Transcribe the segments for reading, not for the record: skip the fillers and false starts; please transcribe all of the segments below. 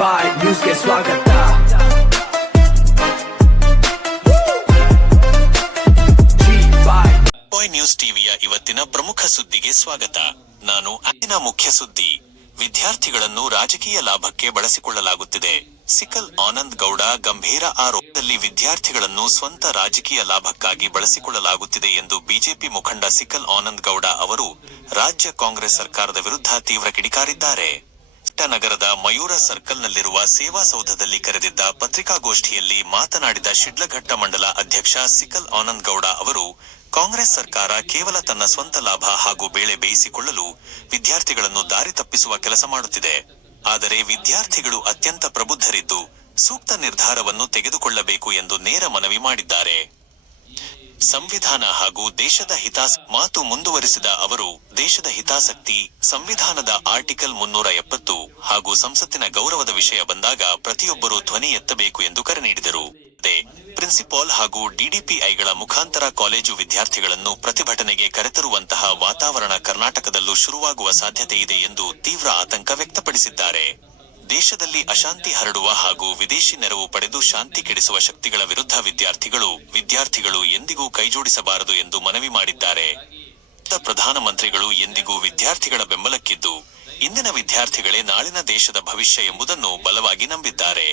ಬಾಯ್ ನ್ಯೂಸ್ಗೆ ಸ್ವಾಗತ. ಬಾಯ್ ನ್ಯೂಸ್ ಟಿವಿಯ ಇವತ್ತಿನ ಪ್ರಮುಖ ಸುದ್ದಿಗೆ ಸ್ವಾಗತ. ನಾನು ಅಂದಿನ ಮುಖ್ಯ ಸುದ್ದಿ. ವಿದ್ಯಾರ್ಥಿಗಳನ್ನು ರಾಜಕೀಯ ಲಾಭಕ್ಕೆ ಬಳಸಿಕೊಳ್ಳಲಾಗುತ್ತಿದೆ. ಸಿಕಲ್ ಆನಂದ್ ಗೌಡ ಗಂಭೀರ ಆರೋಪದಲ್ಲಿ ವಿದ್ಯಾರ್ಥಿಗಳನ್ನು ಸ್ವಂತ ರಾಜಕೀಯ ಲಾಭಕ್ಕಾಗಿ ಬಳಸಿಕೊಳ್ಳಲಾಗುತ್ತಿದೆ ಎಂದು ಬಿಜೆಪಿ ಮುಖಂಡ ಸಿಕಲ್ ಆನಂದ್ ಗೌಡ ಅವರು ರಾಜ್ಯ ಕಾಂಗ್ರೆಸ್ ಸರ್ಕಾರದ ವಿರುದ್ಧ ತೀವ್ರ ಕಿಡಿಕಾರಿದ್ದಾರೆ. ನಗರದ ಮಯೂರ ಸರ್ಕಲ್ನಲ್ಲಿರುವ ಸೇವಾಸೌಧದಲ್ಲಿ ಕರೆದಿದ್ದ ಪತ್ರಿಕಾಗೋಷ್ಠಿಯಲ್ಲಿ ಮಾತನಾಡಿದ ಶಿಡ್ಲಘಟ್ಟ ಮಂಡಲ ಅಧ್ಯಕ್ಷ ಸಿಕಲ್ ಆನಂದ್ ಗೌಡ ಅವರು, ಕಾಂಗ್ರೆಸ್ ಸರ್ಕಾರ ಕೇವಲ ತನ್ನ ಸ್ವಂತ ಲಾಭ ಹಾಗೂ ಬೇಳೆ ಬೇಯಿಸಿಕೊಳ್ಳಲು ವಿದ್ಯಾರ್ಥಿಗಳನ್ನು ದಾರಿ ತಪ್ಪಿಸುವ ಕೆಲಸ ಮಾಡುತ್ತಿದೆ. ಆದರೆ ವಿದ್ಯಾರ್ಥಿಗಳು ಅತ್ಯಂತ ಪ್ರಬುದ್ಧರಿದ್ದು ಸೂಕ್ತ ನಿರ್ಧಾರವನ್ನು ತೆಗೆದುಕೊಳ್ಳಬೇಕು ಎಂದು ನೇರ ಮನವಿ ಮಾಡಿದ್ದಾರೆ. ಸಂವಿಧಾನ ಹಾಗೂ ದೇಶದ ಮಾತು ಮುಂದುವರಿಸಿದ ಅವರು, ದೇಶದ ಹಿತಾಸಕ್ತಿ, ಸಂವಿಧಾನದ ಆರ್ಟಿಕಲ್ 370 ಹಾಗೂ ಸಂಸತ್ತಿನ ಗೌರವದ ವಿಷಯ ಬಂದಾಗ ಪ್ರತಿಯೊಬ್ಬರೂ ಧ್ವನಿ ಎತ್ತಬೇಕು ಎಂದು ಕರೆ ನೀಡಿದರು. ಪ್ರಿನ್ಸಿಪಾಲ್ ಹಾಗೂ ಡಿಡಿಪಿಐಗಳ ಮುಖಾಂತರ ಕಾಲೇಜು ವಿದ್ಯಾರ್ಥಿಗಳನ್ನು ಪ್ರತಿಭಟನೆಗೆ ಕರೆತರುವಂತಹ ವಾತಾವರಣ ಕರ್ನಾಟಕದಲ್ಲೂ ಶುರುವಾಗುವ ಸಾಧ್ಯತೆ ಇದೆ ಎಂದು ತೀವ್ರ ಆತಂಕ ವ್ಯಕ್ತಪಡಿಸಿದ್ದಾರೆ. ದೇಶದಲ್ಲಿ ಅಶಾಂತಿ ಹರಡುವ ಹಾಗೂ ವಿದೇಶಿ ನೆರವು ಪಡೆದು ಶಾಂತಿ ಕೆಡಿಸುವ ಶಕ್ತಿಗಳ ವಿರುದ್ಧ ವಿದ್ಯಾರ್ಥಿಗಳು ಎಂದಿಗೂ ಕೈಜೋಡಿಸಬಾರದು ಎಂದು ಮನವಿ ಮಾಡಿದ್ದಾರೆ. ಪ್ರಧಾನಮಂತ್ರಿಗಳು ಎಂದಿಗೂ ವಿದ್ಯಾರ್ಥಿಗಳ ಬೆಂಬಲಕ್ಕಿದ್ದು, ಇಂದಿನ ವಿದ್ಯಾರ್ಥಿಗಳೇ ನಾಳಿನ ದೇಶದ ಭವಿಷ್ಯ ಎಂಬುದನ್ನು ಬಲವಾಗಿ ನಂಬಿದ್ದಾರೆ.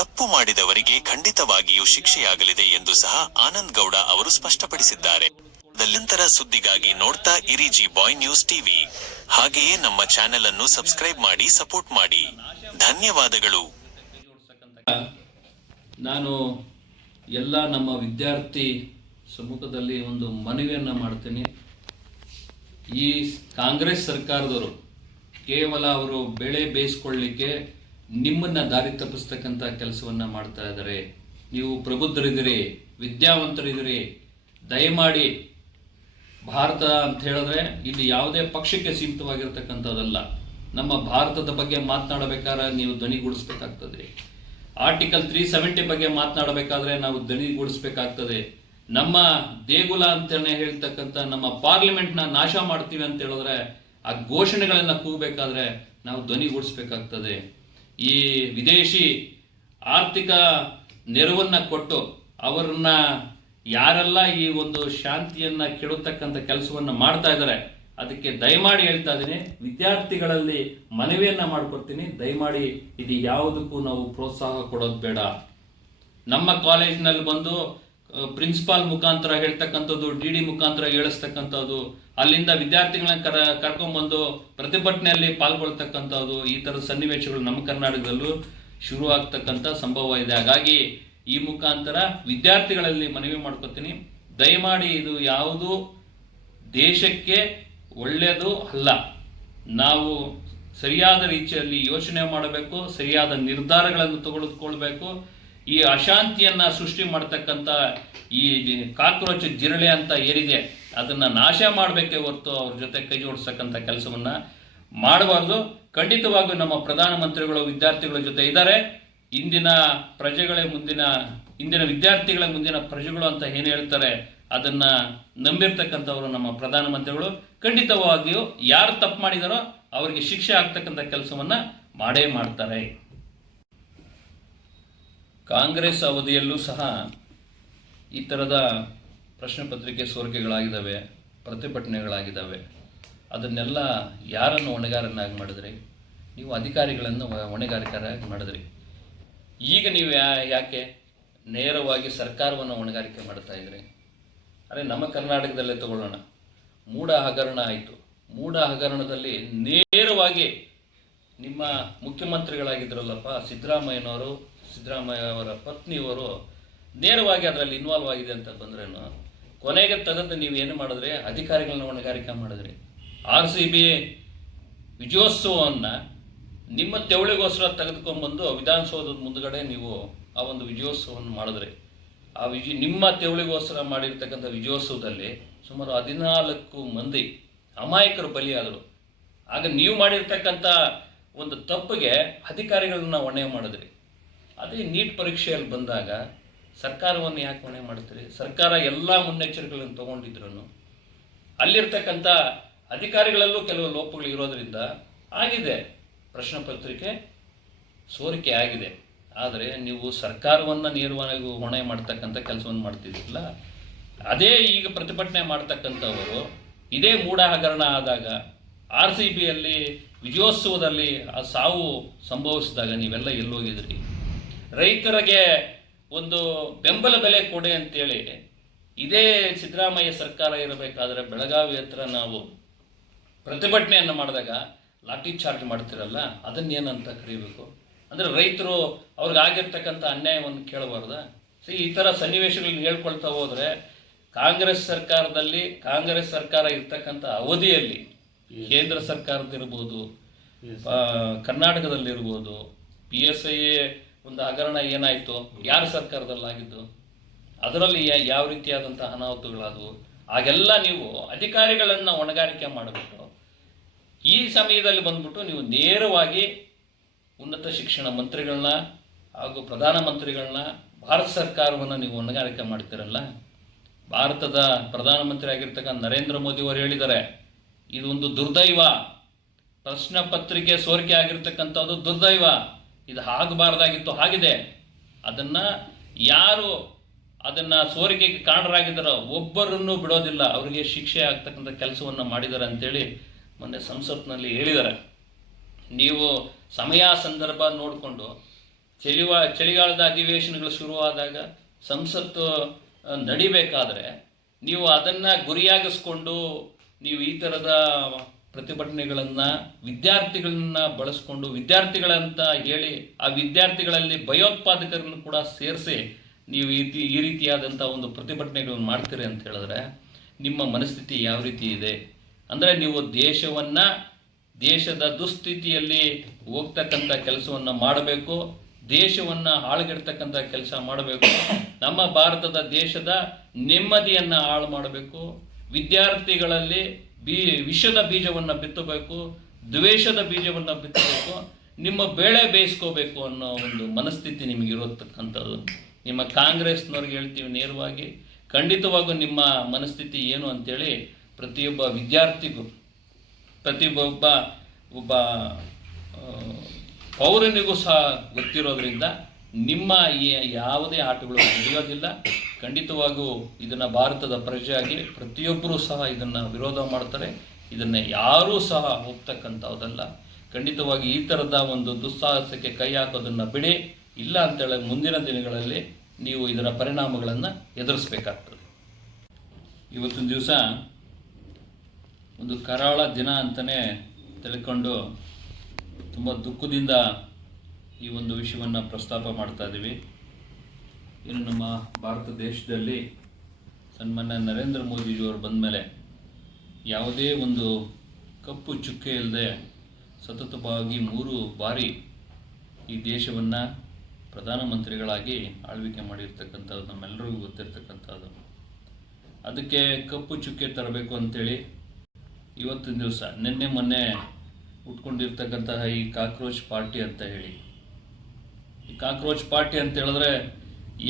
ತಪ್ಪು ಮಾಡಿದವರಿಗೆ ಖಂಡಿತವಾಗಿಯೂ ಶಿಕ್ಷೆಯಾಗಲಿದೆ ಎಂದು ಸಹ ಆನಂದ್ ಗೌಡ ಅವರು ಸ್ಪಷ್ಟಪಡಿಸಿದ್ದಾರೆ. ನಿರಂತರ ಸುದ್ದಿಗಾಗಿ ನೋಡ್ತಾ ಇರಿ ಜಿ ಬಾಯ್ ನ್ಯೂಸ್ ಟಿವಿ. ಹಾಗೆಯೇ ನಮ್ಮ ಚಾನೆಲ್ ಅನ್ನು ಸಬ್ಸ್ಕ್ರೈಬ್ ಮಾಡಿ ಸಪೋರ್ಟ್ ಮಾಡಿ. ಧನ್ಯವಾದಗಳು. ನಾನು ಎಲ್ಲ ನಮ್ಮ ವಿದ್ಯಾರ್ಥಿ ಸಮ್ಮುಖದಲ್ಲಿ ಒಂದು ಮನವಿಯನ್ನು ಮಾಡ್ತೀನಿ. ಈ ಕಾಂಗ್ರೆಸ್ ಸರ್ಕಾರದವರು ಕೇವಲ ಅವರು ಬೆಳೆ ಬೇಯಿಸ್ಕೊಳ್ಳಿಕ್ಕೆ ನಿಮ್ಮನ್ನ ದಾರಿ ತಪ್ಪಿಸ್ತಕ್ಕಂಥ ಕೆಲಸವನ್ನ ಮಾಡ್ತಾ ಇದ್ದಾರೆ. ನೀವು ಪ್ರಬುದ್ಧರಿದ್ದೀರಿ, ವಿದ್ಯಾವಂತರಿದ್ದೀರಿ, ದಯಮಾಡಿ ಭಾರತ ಅಂತ ಹೇಳಿದ್ರೆ ಇಲ್ಲಿ ಯಾವುದೇ ಪಕ್ಷಕ್ಕೆ ಸೀಮಿತವಾಗಿರ್ತಕ್ಕಂಥದ್ದಲ್ಲ. ನಮ್ಮ ಭಾರತದ ಬಗ್ಗೆ ಮಾತನಾಡಬೇಕಾದ್ರೆ ನೀವು ಧ್ವನಿಗೂಡಿಸ್ಬೇಕಾಗ್ತದೆ. ಆರ್ಟಿಕಲ್ 370 ಬಗ್ಗೆ ಮಾತನಾಡಬೇಕಾದ್ರೆ ನಾವು ಧ್ವನಿಗೂಡಿಸ್ಬೇಕಾಗ್ತದೆ. ನಮ್ಮ ದೇಗುಲ ಅಂತಲೇ ಹೇಳ್ತಕ್ಕಂಥ ನಮ್ಮ ಪಾರ್ಲಿಮೆಂಟ್ನ ನಾಶ ಮಾಡ್ತೀವಿ ಅಂತ ಹೇಳಿದ್ರೆ ಆ ಘೋಷಣೆಗಳನ್ನು ಕೂಗಬೇಕಾದ್ರೆ ನಾವು ಧ್ವನಿಗೂಡಿಸ್ಬೇಕಾಗ್ತದೆ. ಈ ವಿದೇಶಿ ಆರ್ಥಿಕ ನೆರವನ್ನ ಕೊಟ್ಟು ಅವರನ್ನ ಯಾರೆಲ್ಲ ಈ ಒಂದು ಶಾಂತಿಯನ್ನ ಕೆಡತಕ್ಕಂಥ ಕೆಲಸವನ್ನ ಮಾಡ್ತಾ ಇದ್ದಾರೆ, ಅದಕ್ಕೆ ದಯಮಾಡಿ ಹೇಳ್ತಾ ಇದ್ದೀನಿ, ವಿದ್ಯಾರ್ಥಿಗಳಲ್ಲಿ ಮನವಿಯನ್ನ ಮಾಡ್ಕೊಡ್ತೀನಿ. ದಯಮಾಡಿ ಇದು ಯಾವುದಕ್ಕೂ ನಾವು ಪ್ರೋತ್ಸಾಹ ಕೊಡೋದು ಬೇಡ. ನಮ್ಮ ಕಾಲೇಜಿನಲ್ಲಿ ಬಂದು ಪ್ರಿನ್ಸಿಪಾಲ್ ಮುಖಾಂತರ ಹೇಳ್ತಕ್ಕಂಥದ್ದು, ಡಿ ಮುಖಾಂತರ ಹೇಳಿಸ್ತಕ್ಕಂಥದ್ದು, ಅಲ್ಲಿಂದ ವಿದ್ಯಾರ್ಥಿಗಳನ್ನ ಕರ್ಕೊಂಡ್ಬಂದು ಪ್ರತಿಭಟನೆಯಲ್ಲಿ ಪಾಲ್ಗೊಳ್ತಕ್ಕಂಥದ್ದು, ಈ ಥರದ ಸನ್ನಿವೇಶಗಳು ನಮ್ಮ ಕರ್ನಾಟಕದಲ್ಲೂ ಶುರು ಆಗ್ತಕ್ಕಂಥ ಸಂಭವ ಇದೆ. ಹಾಗಾಗಿ ಈ ಮುಖಾಂತರ ವಿದ್ಯಾರ್ಥಿಗಳಲ್ಲಿ ಮನವಿ ಮಾಡ್ಕೊತೀನಿ, ದಯಮಾಡಿ ಇದು ಯಾವುದು ದೇಶಕ್ಕೆ ಒಳ್ಳೆಯದು ಅಲ್ಲ. ನಾವು ಸರಿಯಾದ ರೀತಿಯಲ್ಲಿ ಯೋಚನೆ ಮಾಡಬೇಕು, ಸರಿಯಾದ ನಿರ್ಧಾರಗಳನ್ನು ತೆಗೆದುಕೊಳ್ಬೇಕು. ಈ ಅಶಾಂತಿಯನ್ನ ಸೃಷ್ಟಿ ಮಾಡತಕ್ಕಂಥ ಈ ಕಾಕ್ರೋಚ್ ಜಿರಳೆ ಅಂತ ಏನಿದೆ ಅದನ್ನ ನಾಶ ಮಾಡಬೇಕೇ ಹೊರತು ಅವ್ರ ಜೊತೆ ಕೈ ಜೋಡಿಸ್ತಕ್ಕಂಥ ಕೆಲಸವನ್ನ ಮಾಡಬಾರ್ದು. ಖಂಡಿತವಾಗಿಯೂ ನಮ್ಮ ಪ್ರಧಾನಮಂತ್ರಿಗಳು ವಿದ್ಯಾರ್ಥಿಗಳ ಜೊತೆ ಇದ್ದಾರೆ. ಇಂದಿನ ವಿದ್ಯಾರ್ಥಿಗಳ ಮುಂದಿನ ಪ್ರಜೆಗಳು ಅಂತ ಏನು ಹೇಳ್ತಾರೆ ಅದನ್ನ ನಂಬಿರ್ತಕ್ಕಂಥವರು ನಮ್ಮ ಪ್ರಧಾನಮಂತ್ರಿಗಳು. ಖಂಡಿತವಾಗಿಯೂ ಯಾರು ತಪ್ಪು ಮಾಡಿದಾರೋ ಅವರಿಗೆ ಶಿಕ್ಷೆ ಆಗ್ತಕ್ಕಂಥ ಕೆಲಸವನ್ನ ಮಾಡೇ ಮಾಡ್ತಾರೆ. ಕಾಂಗ್ರೆಸ್ ಅವಧಿಯಲ್ಲೂ ಸಹ ಈ ಥರದ ಪ್ರಶ್ನೆ ಪತ್ರಿಕೆ ಸೋರಿಕೆಗಳಾಗಿದ್ದಾವೆ, ಪ್ರತಿಭಟನೆಗಳಾಗಿದ್ದಾವೆ. ಅದನ್ನೆಲ್ಲ ಯಾರನ್ನು ಹೊಣೆಗಾರನಾಗಿ ಮಾಡಿದ್ರಿ? ನೀವು ಅಧಿಕಾರಿಗಳನ್ನು ಹೊಣೆಗಾರಿಕೆಯಾಗಿ ಮಾಡಿದ್ರಿ. ಈಗ ನೀವು ಯಾಕೆ ನೇರವಾಗಿ ಸರ್ಕಾರವನ್ನು ಹೊಣೆಗಾರಿಕೆ ಮಾಡ್ತಾ ಇದ್ರಿ? ಅರೆ, ನಮ್ಮ ಕರ್ನಾಟಕದಲ್ಲೇ ತಗೊಳ್ಳೋಣ. ಮೂಢ ಹಗರಣ ಆಯಿತು. ಮೂಢ ಹಗರಣದಲ್ಲಿ ನೇರವಾಗಿ ನಿಮ್ಮ ಮುಖ್ಯಮಂತ್ರಿಗಳಾಗಿದ್ದರಲ್ಲಪ್ಪ ಸಿದ್ದರಾಮಯ್ಯ ಅವರ ಪತ್ನಿಯವರು ನೇರವಾಗಿ ಅದರಲ್ಲಿ ಇನ್ವಾಲ್ವ್ ಆಗಿದೆ ಅಂತ ಬಂದ್ರೇನು, ಕೊನೆಗೆ ತೆಗೆದು ನೀವೇನು ಮಾಡಿದ್ರಿ? ಅಧಿಕಾರಿಗಳನ್ನ ಹೊಣೆಗಾರಿಕೆ ಮಾಡಿದ್ರಿ. RCB ವಿಜಯೋತ್ಸವವನ್ನು ನಿಮ್ಮ ತೆವಳಿಗೋಸ್ಕರ ತೆಗೆದುಕೊಂಡ್ಬಂದು ವಿಧಾನಸೌಧದ ಮುಂದುಗಡೆ ನೀವು ಆ ಒಂದು ವಿಜಯೋತ್ಸವವನ್ನು ಮಾಡಿದ್ರಿ. ನಿಮ್ಮ ತೆವಳಿಗೋಸ್ಕರ ಮಾಡಿರ್ತಕ್ಕಂಥ ವಿಜಯೋತ್ಸವದಲ್ಲಿ ಸುಮಾರು 14 ಮಂದಿ ಅಮಾಯಕರು ಬಲಿಯಾದರು. ಆಗ ನೀವು ಮಾಡಿರ್ತಕ್ಕಂಥ ಒಂದು ತಪ್ಪಿಗೆ ಅಧಿಕಾರಿಗಳನ್ನ ಹೊಣೆ ಮಾಡಿದ್ರಿ. ಅದೇ ನೀಟ್ ಪರೀಕ್ಷೆಯಲ್ಲಿ ಬಂದಾಗ ಸರ್ಕಾರವನ್ನು ಯಾಕೆ ಹೊಣೆ ಮಾಡ್ತೀರಿ? ಸರ್ಕಾರ ಎಲ್ಲ ಮುನ್ನೆಚ್ಚರಿಕೆಗಳನ್ನು ತಗೊಂಡಿದ್ರು ಅಲ್ಲಿರ್ತಕ್ಕಂಥ ಅಧಿಕಾರಿಗಳಲ್ಲೂ ಕೆಲವು ಲೋಪಗಳು ಇರೋದ್ರಿಂದ ಆಗಿದೆ. ಪ್ರಶ್ನೆ ಪತ್ರಿಕೆ ಸೋರಿಕೆ ಆಗಿದೆ. ಆದರೆ ನೀವು ಸರ್ಕಾರವನ್ನು ನೇರವಾಗಿ ಹೊಣೆ ಮಾಡ್ತಕ್ಕಂಥ ಕೆಲಸವನ್ನು ಮಾಡ್ತಿದ್ದಿಲ್ಲ. ಅದೇ ಈಗ ಪ್ರತಿಭಟನೆ ಮಾಡ್ತಕ್ಕಂಥವರು ಇದೇ ಮೂಢ ಹಗರಣ ಆದಾಗ RCBಯಲ್ಲಿ ವಿಜಯೋತ್ಸವದಲ್ಲಿ ಆ ಸಾವು ಸಂಭವಿಸಿದಾಗ ನೀವೆಲ್ಲ ಎಲ್ಲೋಗಿದ್ರಿ? ರೈತರಿಗೆ ಒಂದು ಬೆಂಬಲ ಬೆಲೆ ಕೊಡಿ ಅಂತೇಳಿ ಇದೇ ಸಿದ್ದರಾಮಯ್ಯ ಸರ್ಕಾರ ಇರಬೇಕಾದ್ರೆ ಬೆಳಗಾವಿ ಹತ್ರ ನಾವು ಪ್ರತಿಭಟನೆಯನ್ನು ಮಾಡಿದಾಗ ಲಾಠಿ ಚಾರ್ಜ್ ಮಾಡ್ತಿರಲ್ಲ, ಅದನ್ನೇನಂತ ಕರೀಬೇಕು? ಅಂದರೆ ರೈತರು ಅವ್ರಿಗಾಗಿರ್ತಕ್ಕಂಥ ಅನ್ಯಾಯವನ್ನು ಕೇಳಬಾರ್ದ? ಈ ಥರ ಸನ್ನಿವೇಶಗಳನ್ನ ಹೇಳ್ಕೊಳ್ತಾ ಹೋದರೆ ಕಾಂಗ್ರೆಸ್ ಸರ್ಕಾರ ಇರ್ತಕ್ಕಂಥ ಅವಧಿಯಲ್ಲಿ ಕೇಂದ್ರ ಸರ್ಕಾರದಿರ್ಬೋದು, ಕರ್ನಾಟಕದಲ್ಲಿರ್ಬೋದು, PSI ಒಂದು ಹಗರಣ ಏನಾಯಿತು, ಯಾರ ಸರ್ಕಾರದಲ್ಲಾಗಿದ್ದು, ಅದರಲ್ಲಿ ಯಾವ ರೀತಿಯಾದಂಥ ಅನಾಹುತಗಳಾದವು, ಆಗೆಲ್ಲ ನೀವು ಅಧಿಕಾರಿಗಳನ್ನು ಹೊಣೆಗಾರಿಕೆ ಮಾಡಿಬಿಟ್ಟು ಈ ಸಮಯದಲ್ಲಿ ಬಂದ್ಬಿಟ್ಟು ನೀವು ನೇರವಾಗಿ ಉನ್ನತ ಶಿಕ್ಷಣ ಮಂತ್ರಿಗಳನ್ನ ಹಾಗೂ ಪ್ರಧಾನಮಂತ್ರಿಗಳನ್ನ ಭಾರತ ಸರ್ಕಾರವನ್ನು ನೀವು ಹೊಣೆಗಾರಿಕೆ ಮಾಡ್ತೀರಲ್ಲ. ಭಾರತದ ಪ್ರಧಾನಮಂತ್ರಿ ಆಗಿರ್ತಕ್ಕಂಥ ನರೇಂದ್ರ ಮೋದಿ ಅವರು ಹೇಳಿದ್ದಾರೆ, ಇದೊಂದು ದುರ್ದೈವ, ಪ್ರಶ್ನೆ ಪತ್ರಿಕೆ ಸೋರಿಕೆ ಆಗಿರ್ತಕ್ಕಂಥದ್ದು ದುರ್ದೈವ, ಇದು ಆಗಬಾರ್ದಾಗಿತ್ತು, ಆಗಿದೆ. ಅದನ್ನು ಯಾರು ಅದನ್ನು ಸೋರಿಕೆಗೆ ಕಾರಣರಾಗಿದ್ದಾರೋ ಒಬ್ಬರನ್ನು ಬಿಡೋದಿಲ್ಲ, ಅವರಿಗೆ ಶಿಕ್ಷೆ ಆಗ್ತಕ್ಕಂಥ ಕೆಲಸವನ್ನು ಮಾಡಿದ್ದಾರೆ ಅಂತೇಳಿ ಮೊನ್ನೆ ಸಂಸತ್ನಲ್ಲಿ ಹೇಳಿದ್ದಾರೆ. ನೀವು ಸಮಯ ಸಂದರ್ಭ ನೋಡಿಕೊಂಡು ಚಳಿಗಾಲದ ಅಧಿವೇಶನಗಳು ಶುರುವಾದಾಗ ಸಂಸತ್ತು ನಡಿಬೇಕಾದ್ರೆ ನೀವು ಅದನ್ನು ಗುರಿಯಾಗಿಸ್ಕೊಂಡು ನೀವು ಈ ಥರದ ಪ್ರತಿಭಟನೆಗಳನ್ನು ವಿದ್ಯಾರ್ಥಿಗಳನ್ನ ಬಳಸ್ಕೊಂಡು ವಿದ್ಯಾರ್ಥಿಗಳಂತ ಹೇಳಿ ಆ ವಿದ್ಯಾರ್ಥಿಗಳಲ್ಲಿ ಭಯೋತ್ಪಾದಕರನ್ನು ಕೂಡ ಸೇರಿಸಿ ನೀವು ಈ ರೀತಿಯಾದಂಥ ಒಂದು ಪ್ರತಿಭಟನೆಗಳನ್ನು ಮಾಡ್ತೀರಿ ಅಂತ ಹೇಳಿದ್ರೆ ನಿಮ್ಮ ಮನಸ್ಥಿತಿ ಯಾವ ರೀತಿ ಇದೆ? ಅಂದರೆ ನೀವು ದೇಶದ ದುಸ್ಥಿತಿಯಲ್ಲಿ ಹೋಗ್ತಕ್ಕಂಥ ಕೆಲಸವನ್ನು ಮಾಡಬೇಕು, ದೇಶವನ್ನು ಹಾಳುಗೆಡ್ತಕ್ಕಂಥ ಕೆಲಸ ಮಾಡಬೇಕು, ನಮ್ಮ ಭಾರತದ ದೇಶದ ನೆಮ್ಮದಿಯನ್ನು ಹಾಳು ಮಾಡಬೇಕು, ವಿದ್ಯಾರ್ಥಿಗಳಲ್ಲಿ ವಿಷದ ಬೀಜವನ್ನು ಬಿತ್ತಬೇಕು, ದ್ವೇಷದ ಬೀಜವನ್ನು ಬಿತ್ತಬೇಕು, ನಿಮ್ಮ ಬೇಳೆ ಬೇಯಿಸ್ಕೋಬೇಕು ಅನ್ನೋ ಒಂದು ಮನಸ್ಥಿತಿ ನಿಮಗಿರತಕ್ಕಂಥದ್ದು. ನಿಮ್ಮ ಕಾಂಗ್ರೆಸ್ನವ್ರಿಗೆ ಹೇಳ್ತೀವಿ ನೇರವಾಗಿ, ಖಂಡಿತವಾಗೂ ನಿಮ್ಮ ಮನಸ್ಥಿತಿ ಏನು ಅಂತೇಳಿ ಪ್ರತಿಯೊಬ್ಬ ವಿದ್ಯಾರ್ಥಿಗೂ ಒಬ್ಬ ಪೌರನಿಗೂ ಸಹ ಗೊತ್ತಿರೋದ್ರಿಂದ ನಿಮ್ಮ ಈ ಯಾವುದೇ ಆಟಗಳು ನಡೆಯೋದಿಲ್ಲ. ಖಂಡಿತವಾಗೂ ಇದನ್ನು ಭಾರತದ ಪ್ರಜೆಯಾಗಿ ಪ್ರತಿಯೊಬ್ಬರೂ ಸಹ ಇದನ್ನು ವಿರೋಧ ಮಾಡ್ತಾರೆ. ಇದನ್ನು ಯಾರೂ ಸಹ ಹೋಗ್ತಕ್ಕಂಥದ್ದಲ್ಲ. ಖಂಡಿತವಾಗಿ ಈ ಥರದ ಒಂದು ದುಸ್ಸಾಹಸಕ್ಕೆ ಕೈ ಹಾಕೋದನ್ನು ಬಿಡಿ, ಇಲ್ಲ ಅಂತೇಳಿ ಮುಂದಿನ ದಿನಗಳಲ್ಲಿ ನೀವು ಇದರ ಪರಿಣಾಮಗಳನ್ನು ಎದುರಿಸಬೇಕಾಗ್ತದೆ. ಇವತ್ತಿನ ದಿವಸ ಒಂದು ಕರಾಳ ದಿನ ಅಂತಲೇ ತಿಳ್ಕೊಂಡು ತುಂಬ ದುಃಖದಿಂದ ಈ ಒಂದು ವಿಷಯವನ್ನು ಪ್ರಸ್ತಾಪ ಮಾಡ್ತಾ ಇದ್ದೀವಿ. ಇನ್ನು ನಮ್ಮ ಭಾರತ ದೇಶದಲ್ಲಿ ಸನ್ಮಾನ್ಯ ನರೇಂದ್ರ ಮೋದಿಜಿಯವರು ಬಂದ ಮೇಲೆ ಯಾವುದೇ ಒಂದು ಕಪ್ಪು ಚುಕ್ಕೆ ಇಲ್ಲದೆ ಸತತವಾಗಿ 3 ಬಾರಿ ಈ ದೇಶವನ್ನು ಪ್ರಧಾನಮಂತ್ರಿಗಳಾಗಿ ಆಳ್ವಿಕೆ ಮಾಡಿರ್ತಕ್ಕಂಥದ್ದು ನಮ್ಮೆಲ್ಲರಿಗೂ ಗೊತ್ತಿರ್ತಕ್ಕಂಥದ್ದು. ಅದಕ್ಕೆ ಕಪ್ಪು ಚುಕ್ಕೆ ತರಬೇಕು ಅಂತೇಳಿ ಇವತ್ತಿನ ದಿವಸ ನಿನ್ನೆ ಮೊನ್ನೆ ಉಟ್ಕೊಂಡಿರ್ತಕ್ಕಂತಹ ಈ ಕಾಕ್ರೋಚ್ ಪಾರ್ಟಿ ಅಂತ ಹೇಳಿ, ಈ ಕಾಕ್ರೋಚ್ ಪಾರ್ಟಿ ಅಂತ ಹೇಳಿದ್ರೆ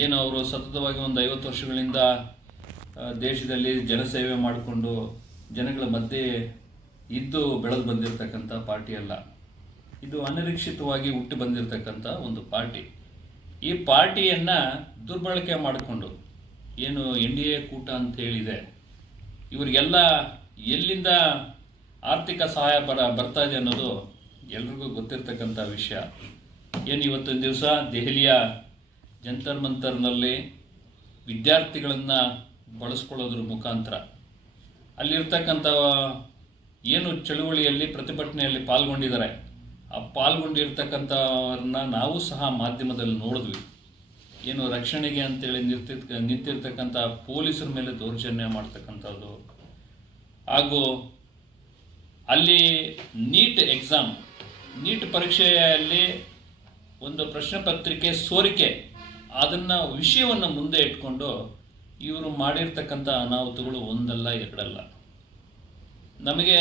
ಏನು, ಅವರು ಸತತವಾಗಿ ಒಂದು 50 ವರ್ಷಗಳಿಂದ ದೇಶದಲ್ಲಿ ಜನಸೇವೆ ಮಾಡಿಕೊಂಡು ಜನಗಳ ಮಧ್ಯೆ ಇದ್ದು ಬೆಳೆದು ಬಂದಿರತಕ್ಕಂಥ ಪಾರ್ಟಿ ಅಲ್ಲ. ಇದು ಅನಿರೀಕ್ಷಿತವಾಗಿ ಹುಟ್ಟಿ ಬಂದಿರತಕ್ಕಂಥ ಒಂದು ಪಾರ್ಟಿ. ಈ ಪಾರ್ಟಿಯನ್ನು ದುರ್ಬಳಕೆ ಮಾಡಿಕೊಂಡು ಏನು NDA ಕೂಟ ಅಂತ ಹೇಳಿದೆ, ಇವರಿಗೆಲ್ಲ ಎಲ್ಲಿಂದ ಆರ್ಥಿಕ ಸಹಾಯ ಬರ್ತಾ ಇದೆ ಅನ್ನೋದು ಎಲ್ರಿಗೂ ಗೊತ್ತಿರ್ತಕ್ಕಂಥ ವಿಷಯ. ಏನು ಇವತ್ತಿನ ದಿವಸ ದೆಹಲಿಯ ಜಂತರ್ ಮಂತರ್ನಲ್ಲಿ ವಿದ್ಯಾರ್ಥಿಗಳನ್ನು ಬಳಸ್ಕೊಳ್ಳೋದ್ರ ಮುಖಾಂತರ ಅಲ್ಲಿರ್ತಕ್ಕಂಥ ಏನು ಚಳುವಳಿಯಲ್ಲಿ ಪ್ರತಿಭಟನೆಯಲ್ಲಿ ಪಾಲ್ಗೊಂಡಿದ್ದಾರೆ, ಆ ಪಾಲ್ಗೊಂಡಿರ್ತಕ್ಕಂಥವ್ರನ್ನ ನಾವು ಸಹ ಮಾಧ್ಯಮದಲ್ಲಿ ನೋಡಿದ್ವಿ. ಏನು ರಕ್ಷಣೆಗೆ ಅಂತೇಳಿ ನಿಂತಿರ್ತಕ್ಕಂಥ ಪೊಲೀಸರ ಮೇಲೆ ದೌರ್ಜನ್ಯ ಮಾಡ್ತಕ್ಕಂಥದ್ದು, ಹಾಗೂ ಅಲ್ಲಿ ನೀಟ್ ಪರೀಕ್ಷೆಯಲ್ಲಿ ಒಂದು ಪ್ರಶ್ನೆ ಪತ್ರಿಕೆ ಸೋರಿಕೆ, ಅದನ್ನು ವಿಷಯವನ್ನು ಮುಂದೆ ಇಟ್ಕೊಂಡು ಇವರು ಮಾಡಿರ್ತಕ್ಕಂಥ ಅನಾಹುತಗಳು ಒಂದಲ್ಲ ಎರಡಲ್ಲ. ನಮಗೆ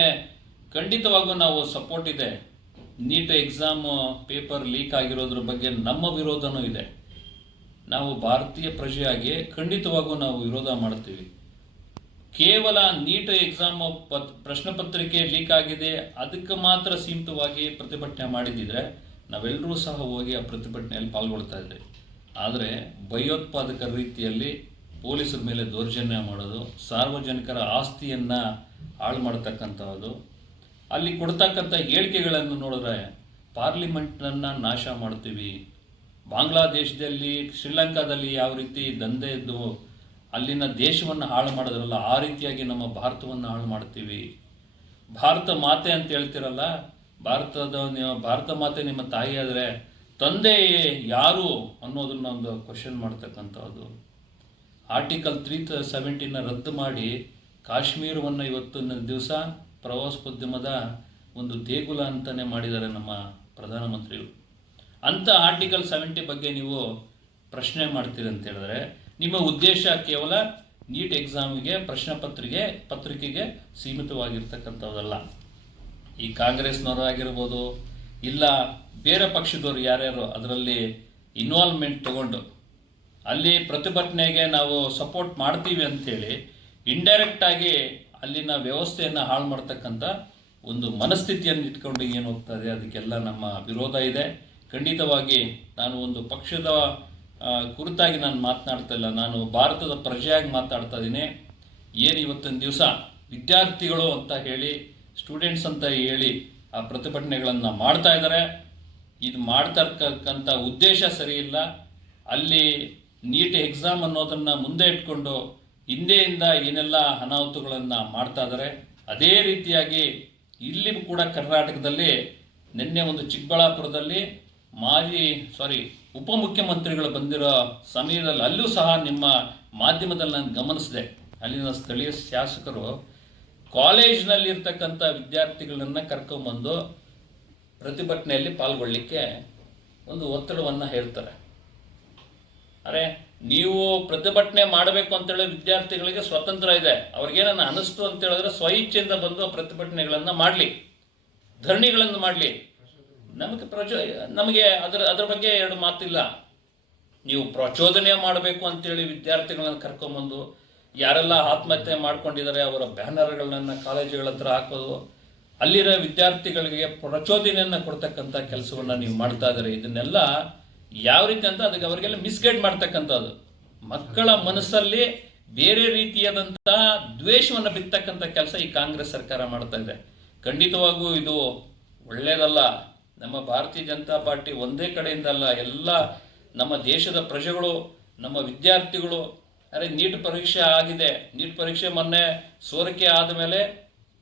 ಖಂಡಿತವಾಗೂ ನಾವು ಸಪೋರ್ಟ್ ಇದೆ. ನೀಟ್ ಎಕ್ಸಾಮ್ ಪೇಪರ್ ಲೀಕ್ ಆಗಿರೋದ್ರ ಬಗ್ಗೆ ನಮ್ಮ ವಿರೋಧನೂ ಇದೆ. ನಾವು ಭಾರತೀಯ ಪ್ರಜೆಯಾಗಿ ಖಂಡಿತವಾಗೂ ನಾವು ವಿರೋಧ ಮಾಡ್ತೀವಿ. ಕೇವಲ ನೀಟ್ ಎಕ್ಸಾಮ್ ಪ್ರಶ್ನೆ ಪತ್ರಿಕೆ ಲೀಕ್ ಆಗಿದೆ ಅದಕ್ಕೆ ಮಾತ್ರ ಸೀಮಿತವಾಗಿ ಪ್ರತಿಭಟನೆ ಮಾಡಿದ್ದಿದ್ರೆ ನಾವೆಲ್ಲರೂ ಸಹ ಹೋಗಿ ಆ ಪ್ರತಿಭಟನೆಯಲ್ಲಿ ಪಾಲ್ಗೊಳ್ತಾ ಇದ್ವಿ. ಆದರೆ ಭಯೋತ್ಪಾದಕ ರೀತಿಯಲ್ಲಿ ಪೊಲೀಸರ ಮೇಲೆ ದೌರ್ಜನ್ಯ ಮಾಡೋದು, ಸಾರ್ವಜನಿಕರ ಆಸ್ತಿಯನ್ನು ಹಾಳು ಮಾಡ್ತಕ್ಕಂಥದ್ದು, ಅಲ್ಲಿ ಕೊಡ್ತಕ್ಕಂಥ ಹೇಳಿಕೆಗಳನ್ನು ನೋಡಿದ್ರೆ ಪಾರ್ಲಿಮೆಂಟನ್ನು ನಾಶ ಮಾಡ್ತೀವಿ, ಬಾಂಗ್ಲಾದೇಶದಲ್ಲಿ ಶ್ರೀಲಂಕಾದಲ್ಲಿ ಯಾವ ರೀತಿ ದಂಧೆ ಇದ್ದು ಅಲ್ಲಿನ ದೇಶವನ್ನು ಹಾಳು ಮಾಡಿದ್ರಲ್ಲ ಆ ರೀತಿಯಾಗಿ ನಮ್ಮ ಭಾರತವನ್ನು ಹಾಳು ಮಾಡ್ತೀವಿ, ಭಾರತ ಮಾತೆ ಅಂತ ಹೇಳ್ತಿರಲ್ಲ, ಭಾರತ ಮಾತೆ ನಿಮ್ಮ ತಾಯಿ ಆದರೆ ತಂದೆ ಯಾರು ಅನ್ನೋದನ್ನ ಒಂದು ಕ್ವಶನ್ ಮಾಡ್ತಕ್ಕಂಥದ್ದು. ಆರ್ಟಿಕಲ್ 370 ರದ್ದು ಮಾಡಿ ಕಾಶ್ಮೀರವನ್ನು ಇವತ್ತಿನ ದಿವಸ ಪ್ರವಾಸೋದ್ಯಮದ ಒಂದು ದೇಗುಲ ಅಂತಲೇ ಮಾಡಿದ್ದಾರೆ ನಮ್ಮ ಪ್ರಧಾನಮಂತ್ರಿಗಳು. ಅಂಥ ಆರ್ಟಿಕಲ್ 70 ಬಗ್ಗೆ ನೀವು ಪ್ರಶ್ನೆ ಮಾಡ್ತೀರಿ ಅಂತ ಹೇಳಿದ್ರೆ ನಿಮ್ಮ ಉದ್ದೇಶ ಕೇವಲ ನೀಟ್ ಎಕ್ಸಾಮಿಗೆ ಪತ್ರಿಕೆಗೆ ಸೀಮಿತವಾಗಿರ್ತಕ್ಕಂಥದ್ದಲ್ಲ. ಈ ಕಾಂಗ್ರೆಸ್ನವರು ಆಗಿರ್ಬೋದು, ಇಲ್ಲ ಬೇರೆ ಪಕ್ಷದವರು ಯಾರ್ಯಾರು ಅದರಲ್ಲಿ ಇನ್ವಾಲ್ವ್ಮೆಂಟ್ ತಗೊಂಡು ಅಲ್ಲಿ ಪ್ರತಿಭಟನೆಗೆ ನಾವು ಸಪೋರ್ಟ್ ಮಾಡ್ತೀವಿ ಅಂಥೇಳಿ ಇಂಡೈರೆಕ್ಟಾಗಿ ಅಲ್ಲಿನ ವ್ಯವಸ್ಥೆಯನ್ನು ಹಾಳು ಮಾಡ್ತಕ್ಕಂಥ ಒಂದು ಮನಸ್ಥಿತಿಯನ್ನು ಇಟ್ಕೊಂಡು ಏನು ಹೋಗ್ತದೆ, ಅದಕ್ಕೆಲ್ಲ ನಮ್ಮ ವಿರೋಧ ಇದೆ. ಖಂಡಿತವಾಗಿ ನಾನು ಒಂದು ಪಕ್ಷದ ಕುರಿತಾಗಿ ನಾನು ಮಾತನಾಡ್ತಾ ಇಲ್ಲ, ನಾನು ಭಾರತದ ಪ್ರಜೆಯಾಗಿ ಮಾತಾಡ್ತಾ ಇದ್ದೀನಿ. ಏನು ಇವತ್ತಿನ ದಿವಸ ವಿದ್ಯಾರ್ಥಿಗಳು ಅಂತ ಹೇಳಿ, ಸ್ಟೂಡೆಂಟ್ಸ್ ಅಂತ ಹೇಳಿ ಆ ಪ್ರತಿಭಟನೆಗಳನ್ನು ಮಾಡ್ತಾ ಇದ್ದಾರೆ. ಇದು ಮಾಡ್ತಾ ಇರ್ತಕ್ಕಂಥ ಉದ್ದೇಶ ಸರಿ ಇಲ್ಲ. ಅಲ್ಲಿ ನೀಟ್ ಎಕ್ಸಾಮ್ ಅನ್ನೋದನ್ನು ಮುಂದೆ ಇಟ್ಕೊಂಡು ಹಿಂದೆಯಿಂದ ಏನೆಲ್ಲ ಅನಾಹುತಗಳನ್ನು ಮಾಡ್ತಾ ಇದ್ದಾರೆ, ಅದೇ ರೀತಿಯಾಗಿ ಇಲ್ಲಿ ಕೂಡ ಕರ್ನಾಟಕದಲ್ಲಿ ನಿನ್ನೆ ಒಂದು ಚಿಕ್ಕಬಳ್ಳಾಪುರದಲ್ಲಿ ಉಪಮುಖ್ಯಮಂತ್ರಿಗಳು ಬಂದಿರೋ ಸಮಯದಲ್ಲಿ ಅಲ್ಲೂ ಸಹ ನಿಮ್ಮ ಮಾಧ್ಯಮದಲ್ಲಿ ನಾನು ಗಮನಿಸಿದೆ, ಅಲ್ಲಿನ ಸ್ಥಳೀಯ ಶಾಸಕರು ಕಾಲೇಜ್ನಲ್ಲಿ ಇರ್ತಕ್ಕಂಥ ವಿದ್ಯಾರ್ಥಿಗಳನ್ನು ಕರ್ಕೊಂಬಂದು ಪ್ರತಿಭಟನೆಯಲ್ಲಿ ಪಾಲ್ಗೊಳ್ಳಿಕ್ಕೆ ಒಂದು ಒತ್ತಡವನ್ನು ಹೇಳ್ತಾರೆ. ಅರೆ, ನೀವು ಪ್ರತಿಭಟನೆ ಮಾಡಬೇಕು ಅಂತೇಳಿ ವಿದ್ಯಾರ್ಥಿಗಳಿಗೆ ಸ್ವತಂತ್ರ ಇದೆ, ಅವ್ರಿಗೇನನ್ನ ಅನಿಸ್ತು ಅಂತ ಹೇಳಿದ್ರೆ ಸ್ವಇಚ್ಛೆಯಿಂದ ಬಂದು ಪ್ರತಿಭಟನೆಗಳನ್ನು ಮಾಡಲಿ, ಧರಣಿಗಳನ್ನು ಮಾಡಲಿ. ನಮಗೆ ಅದರ ಬಗ್ಗೆ ಎರಡು ಮಾತಿಲ್ಲ. ನೀವು ಪ್ರಚೋದನೆ ಮಾಡಬೇಕು ಅಂತೇಳಿ ವಿದ್ಯಾರ್ಥಿಗಳನ್ನ ಕರ್ಕೊಂಬಂದು ಯಾರೆಲ್ಲ ಆತ್ಮಹತ್ಯೆ ಮಾಡ್ಕೊಂಡಿದ್ದಾರೆ ಅವರ ಬ್ಯಾನರ್ಗಳನ್ನು ಕಾಲೇಜುಗಳ ಹತ್ರ ಹಾಕೋದು, ಅಲ್ಲಿರೋ ವಿದ್ಯಾರ್ಥಿಗಳಿಗೆ ಪ್ರಚೋದನೆಯನ್ನು ಕೊಡ್ತಕ್ಕಂಥ ಕೆಲಸವನ್ನು ನೀವು ಮಾಡ್ತಾ ಇದ್ದಾರೆ. ಇದನ್ನೆಲ್ಲ ಯಾವ ರೀತಿ ಅಂತ ಅದಕ್ಕೆ ಅವರಿಗೆಲ್ಲ ಮಿಸ್ಗೈಡ್ ಮಾಡ್ತಕ್ಕಂಥದ್ದು, ಮಕ್ಕಳ ಮನಸ್ಸಲ್ಲಿ ಬೇರೆ ರೀತಿಯಾದಂಥ ದ್ವೇಷವನ್ನು ಬಿತ್ತಕ್ಕಂಥ ಕೆಲಸ ಈ ಕಾಂಗ್ರೆಸ್ ಸರ್ಕಾರ ಮಾಡ್ತಾ ಇದೆ. ಖಂಡಿತವಾಗೂ ಇದು ಒಳ್ಳೆಯದಲ್ಲ. ನಮ್ಮ ಭಾರತೀಯ ಜನತಾ ಪಾರ್ಟಿ ಒಂದೇ ಕಡೆಯಿಂದ ಅಲ್ಲ, ಎಲ್ಲ ನಮ್ಮ ದೇಶದ ಪ್ರಜೆಗಳು, ನಮ್ಮ ವಿದ್ಯಾರ್ಥಿಗಳು, ಅರೆ ನೀಟ್ ಪರೀಕ್ಷೆ ಆಗಿದೆ, ನೀಟ್ ಪರೀಕ್ಷೆ ಮೊನ್ನೆ ಸೋರಿಕೆ ಆದಮೇಲೆ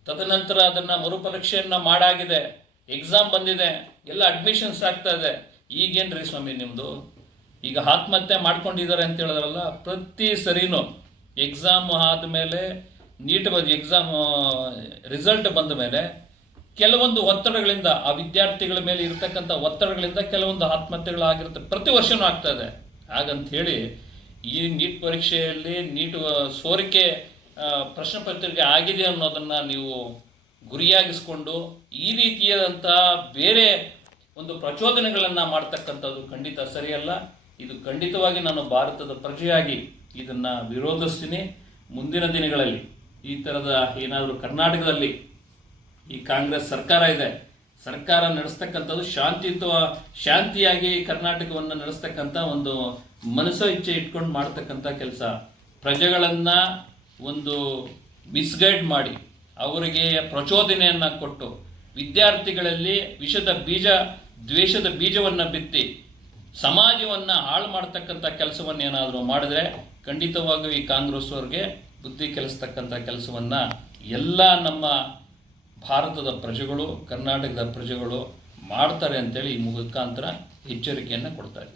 ತದನಂತರ ಅದನ್ನು ಮರುಪರೀಕ್ಷೆಯನ್ನು ಮಾಡಾಗಿದೆ, ಎಕ್ಸಾಮ್ ಬಂದಿದೆ, ಎಲ್ಲ ಅಡ್ಮಿಷನ್ಸ್ ಆಗ್ತಾ ಇದೆ. ಈಗೇನ್ರಿ ಸ್ವಾಮಿ ನಿಮ್ಮದು? ಈಗ ಆತ್ಮಹತ್ಯೆ ಮಾಡ್ಕೊಂಡಿದ್ದಾರೆ ಅಂತ ಹೇಳಿದ್ರಲ್ಲ, ಪ್ರತಿ ಸರಿನೂ ಎಕ್ಸಾಮ್ ಆದಮೇಲೆ ನೀಟ್ ಎಕ್ಸಾಮ್ ರಿಸಲ್ಟ್ ಬಂದ ಮೇಲೆ ಕೆಲವೊಂದು ಒತ್ತಡಗಳಿಂದ, ಆ ವಿದ್ಯಾರ್ಥಿಗಳ ಮೇಲೆ ಇರತಕ್ಕಂಥ ಒತ್ತಡಗಳಿಂದ ಕೆಲವೊಂದು ಆತ್ಮಹತ್ಯೆಗಳಾಗಿರುತ್ತೆ, ಪ್ರತಿ ವರ್ಷವೂ ಆಗ್ತಾ ಇದೆ. ಹಾಗಂತ ಹೇಳಿ ಈ ನೀಟ್ ಪರೀಕ್ಷೆಯಲ್ಲಿ ನೀಟ್ ಸೋರಿಕೆ ಪ್ರಶ್ನೆ ಪತ್ರಿಕೆ ಆಗಿದೆ ಅನ್ನೋದನ್ನು ನೀವು ಗುರಿಯಾಗಿಸ್ಕೊಂಡು ಈ ರೀತಿಯಾದಂಥ ಬೇರೆ ಒಂದು ಪ್ರಚೋದನೆಗಳನ್ನು ಮಾಡ್ತಕ್ಕಂಥದ್ದು ಖಂಡಿತ ಸರಿಯಲ್ಲ. ಇದು ಖಂಡಿತವಾಗಿ ನಾನು ಭಾರತದ ಪ್ರಜೆಯಾಗಿ ಇದನ್ನು ವಿರೋಧಿಸ್ತೀನಿ. ಮುಂದಿನ ದಿನಗಳಲ್ಲಿ ಈ ಥರದ ಏನಾದರೂ ಕರ್ನಾಟಕದಲ್ಲಿ ಈ ಕಾಂಗ್ರೆಸ್ ಸರ್ಕಾರ ಇದೆ, ಸರ್ಕಾರ ನಡೆಸ್ತಕ್ಕಂಥದ್ದು ಶಾಂತಿಯಾಗಿ ಕರ್ನಾಟಕವನ್ನು ನಡೆಸ್ತಕ್ಕಂಥ ಒಂದು ಮನಸ್ಸು ಇಚ್ಛೆ ಇಟ್ಕೊಂಡು ಮಾಡ್ತಕ್ಕಂಥ ಕೆಲಸ, ಪ್ರಜೆಗಳನ್ನು ಒಂದು ಮಿಸ್ಗೈಡ್ ಮಾಡಿ ಅವರಿಗೆ ಪ್ರಚೋದನೆಯನ್ನು ಕೊಟ್ಟು ವಿದ್ಯಾರ್ಥಿಗಳಲ್ಲಿ ದ್ವೇಷದ ಬೀಜವನ್ನು ಬಿತ್ತಿ ಸಮಾಜವನ್ನು ಹಾಳು ಮಾಡ್ತಕ್ಕಂಥ ಕೆಲಸವನ್ನು ಏನಾದರೂ ಮಾಡಿದ್ರೆ ಖಂಡಿತವಾಗಿಯೂ ಈ ಕಾಂಗ್ರೆಸ್ ಅವ್ರಿಗೆ ಬುದ್ಧಿ ಕಲಿಸ್ತಕ್ಕಂಥ ಕೆಲಸವನ್ನು ಎಲ್ಲ ನಮ್ಮ ಭಾರತದ ಪ್ರಜೆಗಳು, ಕರ್ನಾಟಕದ ಪ್ರಜೆಗಳು ಮಾಡ್ತಾರೆ ಅಂತೇಳಿ ಈ ಮುಖಾಂತರ ಎಚ್ಚರಿಕೆಯನ್ನು ಕೊಡ್ತಾರೆ.